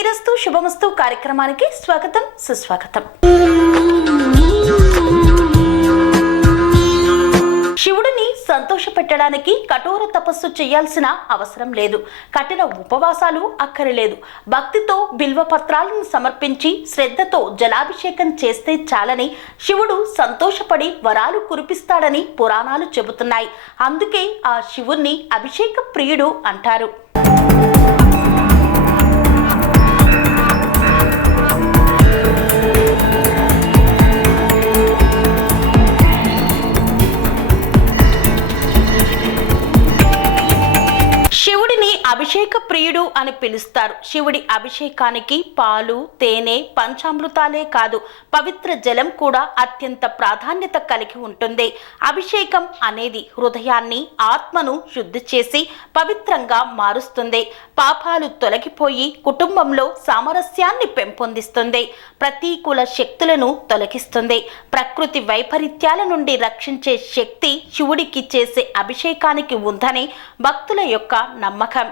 శ్రీరస్తు శుభమస్తు కార్యక్రమానికి స్వాగతం సుస్వాగతం. శివుడిని సంతోషపెట్టడానికి కఠోర తపస్సు చేయాల్సిన అవసరం లేదు. కఠిన ఉపవాసాలు అక్కరలేదు. భక్తితో బిల్వపత్రాలను సమర్పించి శ్రద్ధతో జలాభిషేకం చేస్తే చాలని శివుడు సంతోషపడి వరాలు కురిపిస్తాడని పురాణాలు చెబుతున్నాయి. అందుకే ఆ శివుణ్ణి అభిషేక ప్రియుడు అంటారు. అభిషేక ప్రియుడు అని పిలుస్తారు. శివుడి అభిషేకానికి పాలు, తేనె, పంచామృతాలే కాదు పవిత్ర జలం కూడా అత్యంత ప్రాధాన్యత కలిగి ఉంటుంది. అభిషేకం అనేది హృదయాన్ని, ఆత్మను శుద్ధి చేసి పవిత్రంగా మారుస్తుంది. పాపాలు తొలగిపోయి కుటుంబంలో సామరస్యాన్ని పెంపొందిస్తుంది. ప్రతికూల శక్తులను తొలగిస్తుంది. ప్రకృతి వైపరీత్యాల నుండి రక్షించే శక్తి శివుడికి చేసే అభిషేకానికి ఉందని భక్తుల యొక్క నమ్మకం.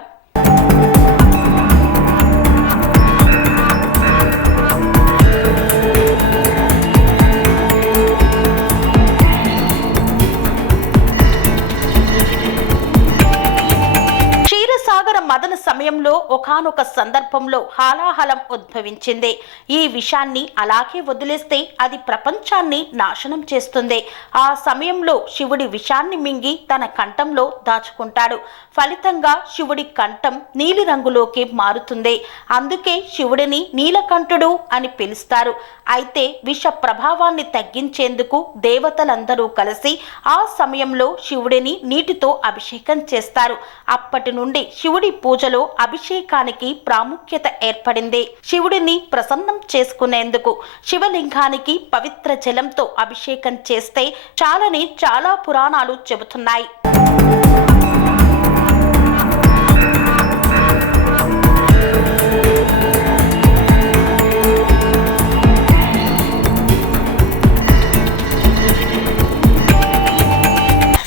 మదన సమయంలో ఒకానొక సందర్భంలో హాలాహలం ఉద్భవించింది. ఈ విషయాన్ని అలాగే వదిలేస్తే అది ప్రపంచాన్ని నాశనం చేస్తుంది. ఆ సమయంలో శివుడి విషాన్ని మింగి తన కంఠంలో దాచుకుంటాడు. ఫలితంగా శివుడి కంఠం నీలి రంగులోకి మారుతుంది. అందుకే శివుడిని నీలకంఠుడు అని పిలుస్తారు. అయితే విష ప్రభావాన్ని తగ్గించేందుకు దేవతలందరూ కలిసి ఆ సమయంలో శివుడిని నీటితో అభిషేకం చేస్తారు. అప్పటి నుండి శివుడి పూజలో అభిషేకానికి ప్రాముఖ్యత ఏర్పడింది. శివుడిని ప్రసన్నం చేసుకునేందుకు శివలింగానికి పవిత్ర జలంతో అభిషేకం చేస్తే చాలని చాలా పురాణాలు చెబుతున్నాయి.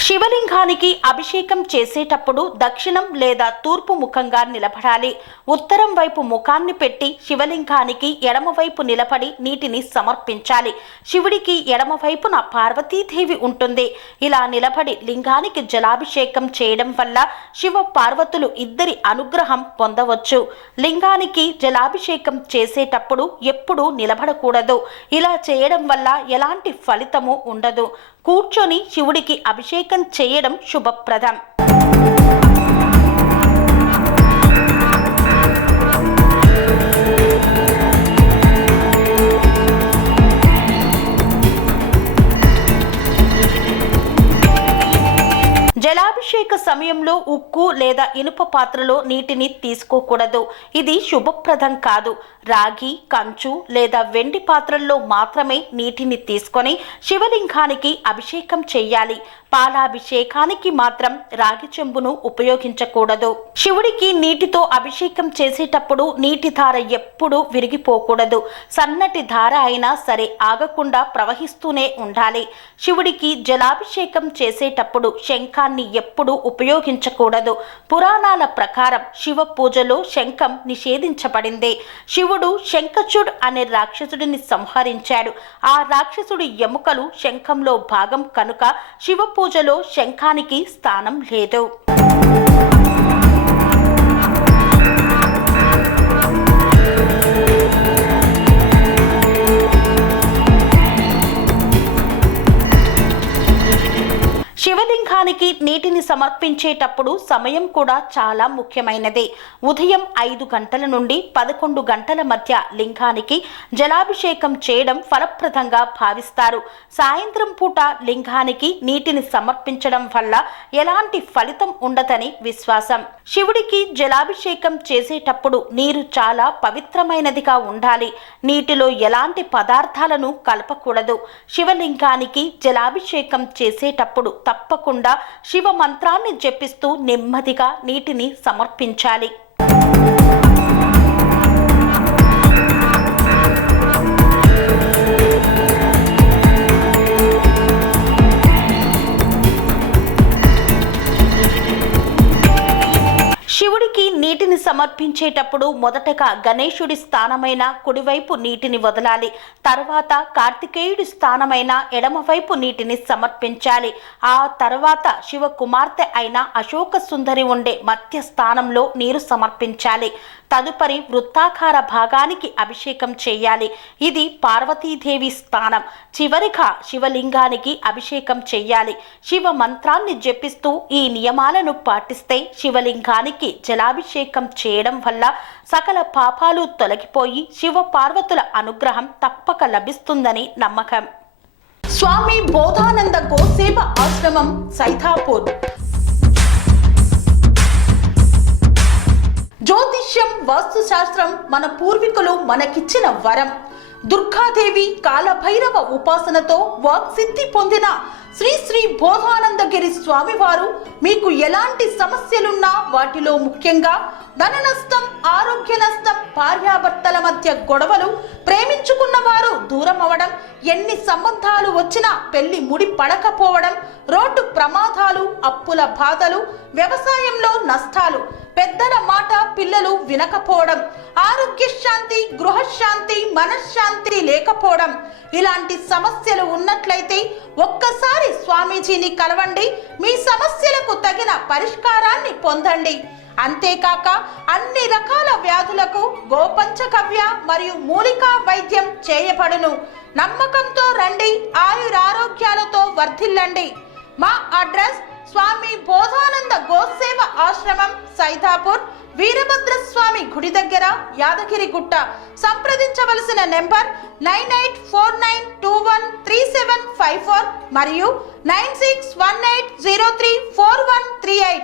శివలింగానికి అభిషేకం చేసేటప్పుడు దక్షిణం లేదా తూర్పు ముఖంగా నిలబడాలి. ఉత్తరం వైపు ముఖాన్ని పెట్టి శివలింగానికి ఎడమవైపు నిలబడి నీటిని సమర్పించాలి. శివుడికి ఎడమవైపున పార్వతీదేవి ఉంటుంది. ఇలా నిలబడి లింగానికి జలాభిషేకం చేయడం వల్ల శివ పార్వతులు ఇద్దరి అనుగ్రహం పొందవచ్చు. లింగానికి జలాభిషేకం చేసేటప్పుడు ఎప్పుడూ నిలబడకూడదు. ఇలా చేయడం వల్ల ఎలాంటి ఫలితము ఉండదు. కూర్చొని శివుడికి అభిషేకం చేయడం శుభప్రదం. జలాభిషేక సమయంలో ఉక్కు లేదా ఇనుప పాత్రలో నీటిని తీసుకోకూడదు. ఇది శుభప్రదం కాదు. రాగి, కంచు లేదా వెండి పాత్రల్లో మాత్రమే నీటిని తీసుకొని శివలింగానికి అభిషేకం చేయాలి. పాలాభిషేకానికి మాత్రం రాగి చెంబును ఉపయోగించకూడదు. శివుడికి నీటితో అభిషేకం చేసేటప్పుడు నీటి ధార ఎప్పుడూ విరిగిపోకూడదు. సన్నటి ధార అయినా సరే ఆగకుండా ప్రవహిస్తూనే ఉండాలి. శివుడికి జలాభిషేకం చేసేటప్పుడు శంఖాన్ని ఎప్పుడూ ఉపయోగించకూడదు. పురాణాల ప్రకారం శివ పూజలో శంఖం నిషేధించబడింది. శివుడు శంఖచుడ్ అనే రాక్షసుడిని సంహరించాడు. ఆ రాక్షసుడి ఎముకలు శంఖంలో భాగం కనుక శివ పూజలో శంఖానికి స్థానం లేదు. శివలింగానికి నీటిని సమర్పించేటప్పుడు సమయం కూడా చాలా ముఖ్యమైనది. ఉదయం 5 గంటల నుండి 11 గంటల మధ్య లింగానికి జలాభిషేకం చేయడం ఫలప్రదంగా భావిస్తారు. సాయంత్రం పూట లింగానికి నీటిని సమర్పించడం వల్ల ఎలాంటి ఫలితం ఉండదని విశ్వాసం. శివుడికి జలాభిషేకం చేసేటప్పుడు నీరు చాలా పవిత్రమైనదిగా ఉండాలి. నీటిలో ఎలాంటి పదార్థాలను కలపకూడదు. శివలింగానికి జలాభిషేకం చేసేటప్పుడు తప్పకుండా శివ మంత్రాన్ని జపిస్తూ నెమ్మదిగా నీటిని సమర్పించాలి. శివుడికి నీటిని సమర్పించేటప్పుడు మొదటగా గణేశుడి స్థానమైన కుడివైపు నీటిని వదలాలి. తర్వాత కార్తికేయుడి స్థానమైన ఎడమవైపు నీటిని సమర్పించాలి. ఆ తర్వాత శివ కుమార్తె అయిన అశోక సుందరి ఉండే మధ్య స్థానంలో నీరు సమర్పించాలి. తదుపరి వృత్తాకార భాగానికి అభిషేకం చేయాలి. ఇది పార్వతీదేవి స్థానం. చివరిగా శివలింగానికి అభిషేకం చేయాలి. శివ మంత్రాన్ని జపిస్తూ ఈ నియమాలను పాటిస్తే శివలింగానికి జలాభిషేకం చేయడం వల్ల సకల పాపాలు తొలగిపోయి శివ పార్వతుల అనుగ్రహం తప్పక లభిస్తుందని నమ్మకం. స్వామి బోధానంద గోసేవ ఆశ్రమం, సైథాపూర్. జ్యోతిష్యం, వాస్తుశాస్త్రం మన పూర్వీకులు మనకిచ్చిన వరం. దుర్గాదేవి, కాలభైరవ ఉపాసనతో వాక్సిద్ధి పొందిన శ్రీ శ్రీ బోధానందగిరి స్వామివారు మీకు ఎలాంటి సమస్యలున్నా, వాటిలో ముఖ్యంగా ధన నష్టం, ఆరోగ్య నష్టం, భార్యాభర్తల మధ్య గొడవలు, ప్రేమించుకున్న వారు దూరం అవడం, ఎన్ని సంబంధాలు వచ్చినా పెళ్లి ముడి పడకపోవడం, రోడ్డు ప్రమాదాలు, అప్పుల బాధలు, వ్యవసాయంలో నష్టాలు, పెద్దల మాట పిల్లలు వినకపోవడం, ఆరోగ్య శాంతి, గృహశాంతి, మనశ్శాంతి లేకపోవడం, ఇలాంటి సమస్యలు ఉన్నట్లయితే ఒక్కసారి స్వామీజీని కలవండి. మీ సమస్యలకు తగిన పరిష్కారాన్ని పొందండి. అంతేకాక అన్ని రకాల వ్యాధులకు గోపంచకవ్య మరియు మూలికా వైద్యం చేయబడును. నమ్మకంతో రండి, ఆయురారోగ్యాలతో వర్ధిల్లండి. మా అడ్రస్ స్వామి బోధానంద గోసేవ ఆశ్రమం, సైథాపూర్, వీరభద్రస్వామి గుడి దగ్గర, యాదగిరిగుట్ట. సంప్రదించవలసిన నెంబర్ 9849213754 మరియు 9618034138.